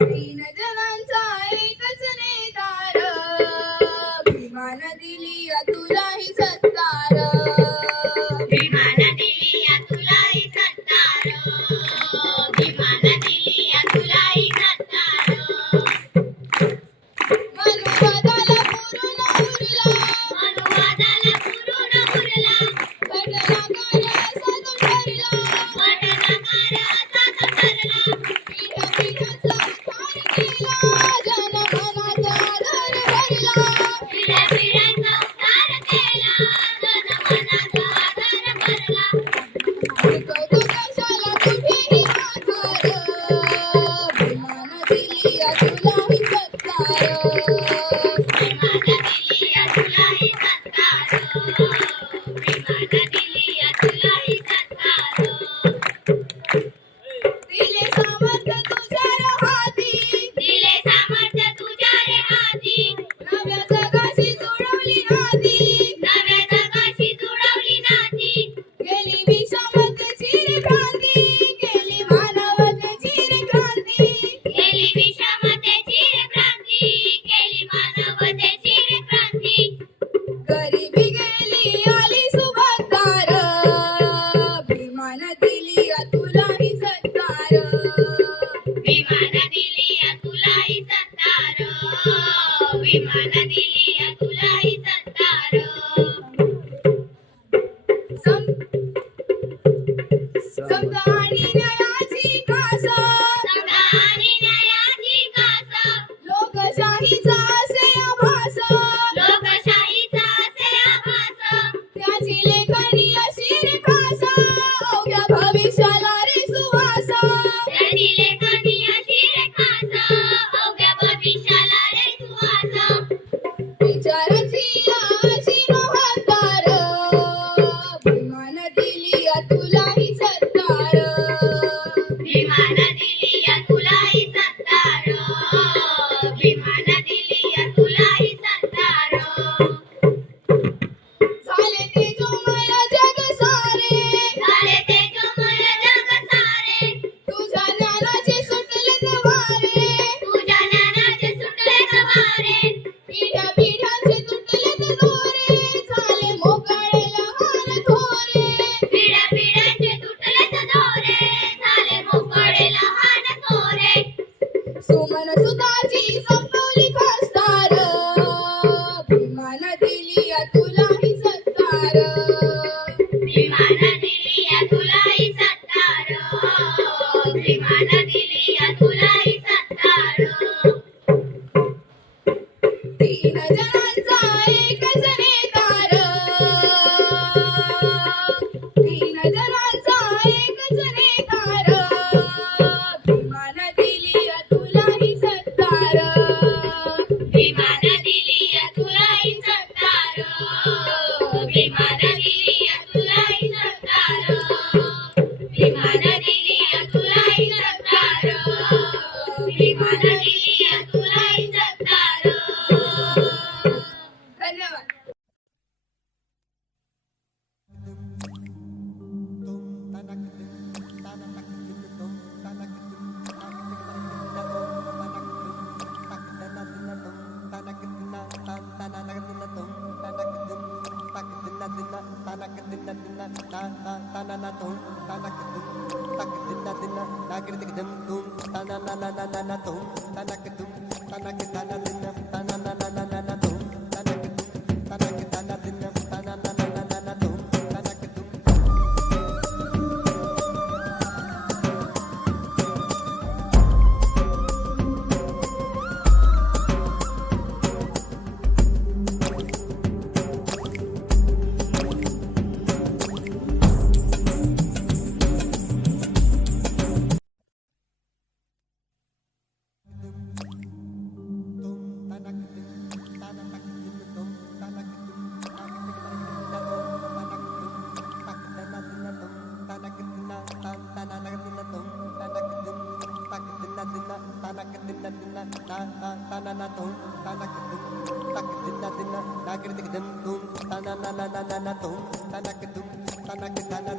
तीन जणांचा एकच नेतार, भीमान दिली तुलाही सत्कार. भीमान दिली तुलाही सत्कार, भीमान दिली तुलाही सत्कार. मनुवादाला पुरून उरला, मनुवादाला पुरून उरला, घटनाकार असा तो ठरला. घटनाकार असा तो ठरला. पिढ्यापिढ्याचा उद्धार केला, जनमनात आदर भरला. पिढ्या पिढ्यांचा उद्धार केला, जनमनात आदर भरला. ऐकतो कशाला कुठेही आधार, भीमान दिली तुलाही सत्कार. भीमान दिली तुलाही सत्कार, भीमान दिली तुलाही सत्कार. दिले सामर्थ्य तुझ्या हाती, दिले सामर्थ्य तुझ्या रे हाती, नव्या जगाशी जुळवली नाती. नव्या जगाशी जुळवली नाती. गेली विषमतेची रे भ्रांती, केली मानवतेची रे क्रांती. केली विषमतेची रे क्रांती, केली मानवतेची रे क्रांती. गरिबी गेली आली सुभद्रार, भीमान दिली तुलाही सत्कार. विमान दिली तुलाही सत्कार, विमान दिली तुलाही सत्कार. समता आणि न्यायाची कास, समता आणि न्यायाची कास, लोकशाहीचा असे आभास. लोकशाहीचा असे आभास. त्याची लेखणी अशी रे खास, अवघ्या भविष्याला रे सुवास. त्याची लेखणी अशी रे खास, अवघ्या भविष्याला रे सुवास. विचाराची अशी मोहतार, भीमान दिली तुलाही सत्कार. विमान दिली तुलाही सत्कार, विमान दिली तुलाही सत्कार. झाले तेजोमय जग सारे, झाले तेजोमय जग सारे, तुझ्या ज्ञानाचे सुटले वारे. तुझ्या ज्ञानाचे सुटले वारे. पिढ्या पिढ्यांचे तुटले दोरे, झाले मोकळे लहान थोरे. पिढ्या पिढ्यांचे तुटले दोरे, झाले मोकळे लहान थोरे. सुमन सुताची संपवली खासदार, भीमान दिली तुलाही सत्कार. विमान दिली तुलाही सत्कार, विमान दिली तुलाही सत्कार. तीन जणांचा एकच नेतार, तीन जणांचा एकच नेतार, भीमान दिली तुलाही सत्कार. विमान दिली तुलाही सत्कार, विमान दिली तुलाही सत्कार. विमान दिली तुलाही सत्कार, विमान दिली तुलाही सत्कार. धन्यवाद. Tanak